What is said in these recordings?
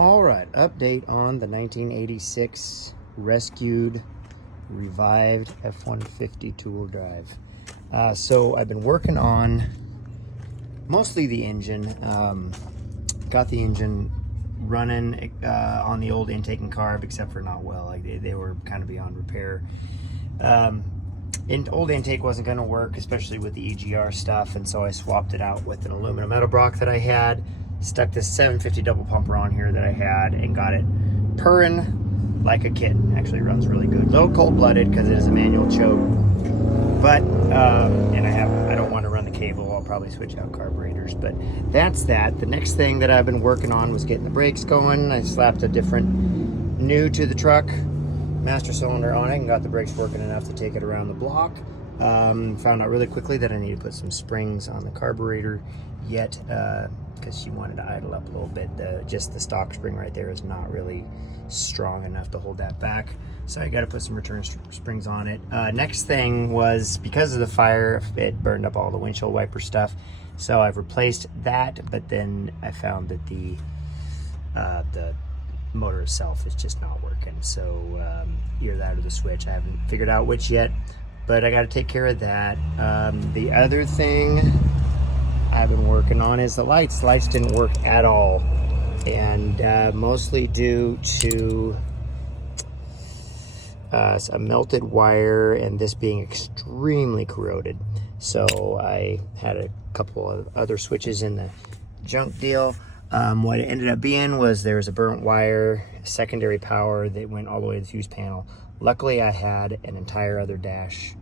All right, update on the 1986 rescued, revived F-150 two-wheel drive. So I've been working on mostly the engine. Got the engine running on the old intake and carb, except for not well. Like they were kind of beyond repair. Old intake wasn't going to work, especially with the EGR stuff, and so I swapped it out with an aluminum metal block that I had. Stuck this 750 double pumper on here that I had and got it purring like a kitten. Actually runs really good. A little cold-blooded because it is a manual choke, but and I don't want to run the cable. I'll probably switch out carburetors, but that's that. The next thing that I've been working on was getting the brakes going. I slapped a different new to the truck master cylinder on it and got the brakes working enough to take it around the block. Found out really quickly that I need to put some springs on the carburetor yet, because she wanted to idle up a little bit. Just the stock spring right there is not really strong enough to hold that back, so I got to put some return springs on it. Next thing was, because of the fire, it burned up all the windshield wiper stuff, so I've replaced that, but then I found that the motor itself is just not working, so either that or the switch. I haven't figured out which yet, but I got to take care of that. The other thing I've been working on is the lights. Lights didn't work at all, and mostly due to a melted wire and this being extremely corroded. So I had a couple of other switches in the junk deal. What it ended up being was there was a burnt wire, secondary power that went all the way to the fuse panel. Luckily, I had an entire other dash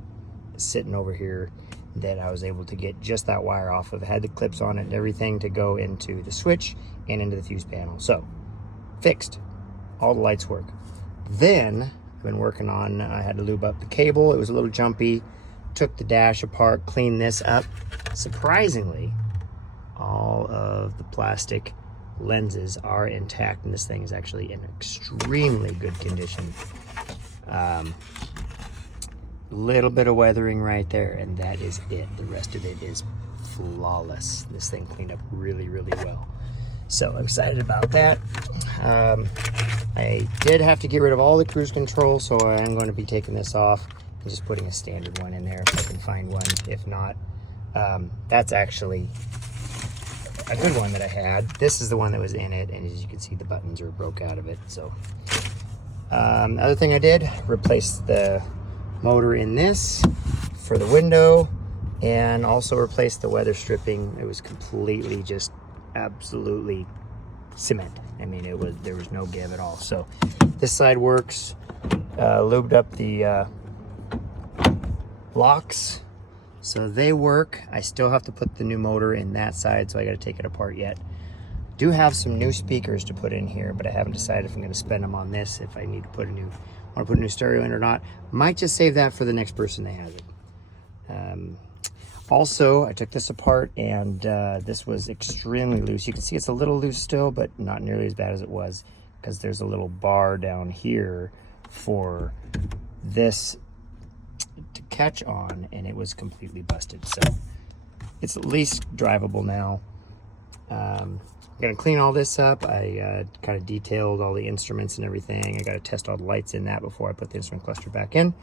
sitting over here that I was able to get just that wire off of. It had the clips on it and everything to go into the switch and into the fuse panel. So, fixed. All the lights work. Then, I've been working on, I had to lube up the cable. It was a little jumpy. Took the dash apart, cleaned this up. Surprisingly, all of the plastic lenses are intact, and this thing is actually in extremely good condition. Little bit of weathering right there, and that is it. The rest of it is flawless. This thing cleaned up really, really well. So I'm excited about that. I did have to get rid of all the cruise control, so I am going to be taking this off and just putting a standard one in there if I can find one. If not, that's actually a good one that I had. This is the one that was in it, and as you can see, the buttons are broke out of it. So the other thing I did, replace the motor in this for the window, and also replaced the weather stripping. It was completely just absolutely cement. I mean, there was no give at all. So this side works. Lubed up the blocks, so they work. I still have to put the new motor in that side, so I got to take it apart yet. Do have some new speakers to put in here, but I haven't decided if I'm going to spend them on this, if I need to put a new, want to put a new stereo in or not. Might just save that for the next person that has it. Also, I took this apart, and this was extremely loose. You can see it's a little loose still, but not nearly as bad as it was, because there's a little bar down here for this to catch on, and it was completely busted. So it's at least drivable now. I'm gonna clean all this up. I kind of detailed all the instruments and everything. I got to test all the lights in that before I put the instrument cluster back in.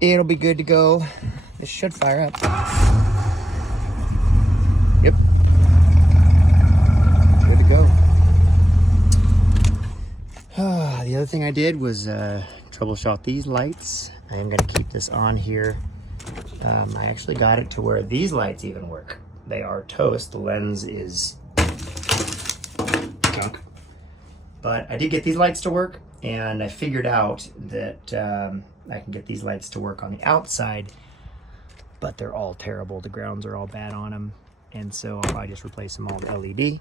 It'll be good to go. This should fire up. Yep, good to go. The other thing I did was troubleshoot these lights. I am going to keep this on here. I actually got it to where these lights even work. They are toast. The lens is junk. But I did get these lights to work, and I figured out that I can get these lights to work on the outside, but they're all terrible. The grounds are all bad on them, and so I'll probably just replace them all with LED.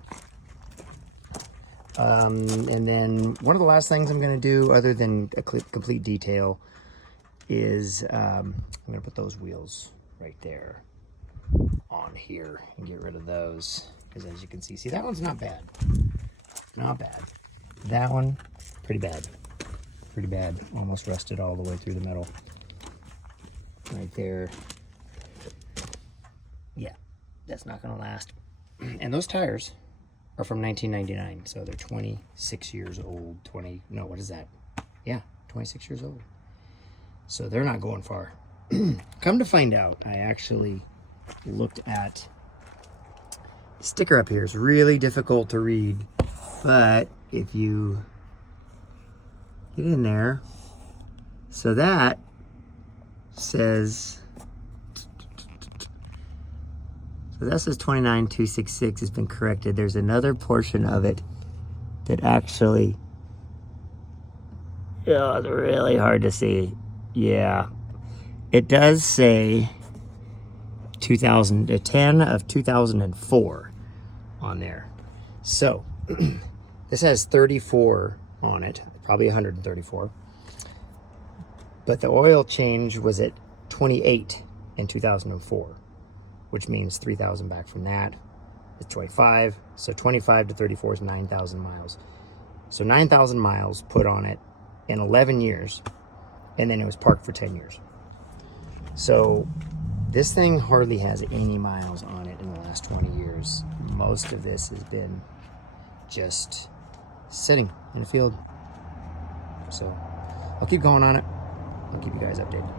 And then one of the last things I'm going to do, other than a complete detail, is I'm going to put those wheels right there on here and get rid of those, because as you can see, that one's not bad. Not bad. That one, pretty bad. Pretty bad. Almost rusted all the way through the metal. Right there. Yeah, that's not going to last. And those tires, are from 1999, so they're 26 years old. What is that? Yeah, 26 years old. So they're not going far. Come to find out, I actually looked at the sticker up here. It's really difficult to read, but if you get in there, so that says, 29266 has been corrected. There's another portion of it that actually, it's really hard to see. Yeah, it does say 2010 of 2004 on there. So this has 34 on it, probably 134. But the oil change was at 28 in 2004, which means 3,000 back from that. It's 25. So 25 to 34 is 9,000 miles. So 9,000 miles put on it in 11 years, and then it was parked for 10 years. So this thing hardly has any miles on it in the last 20 years. Most of this has been just sitting in a field. So I'll keep going on it. I'll keep you guys updated.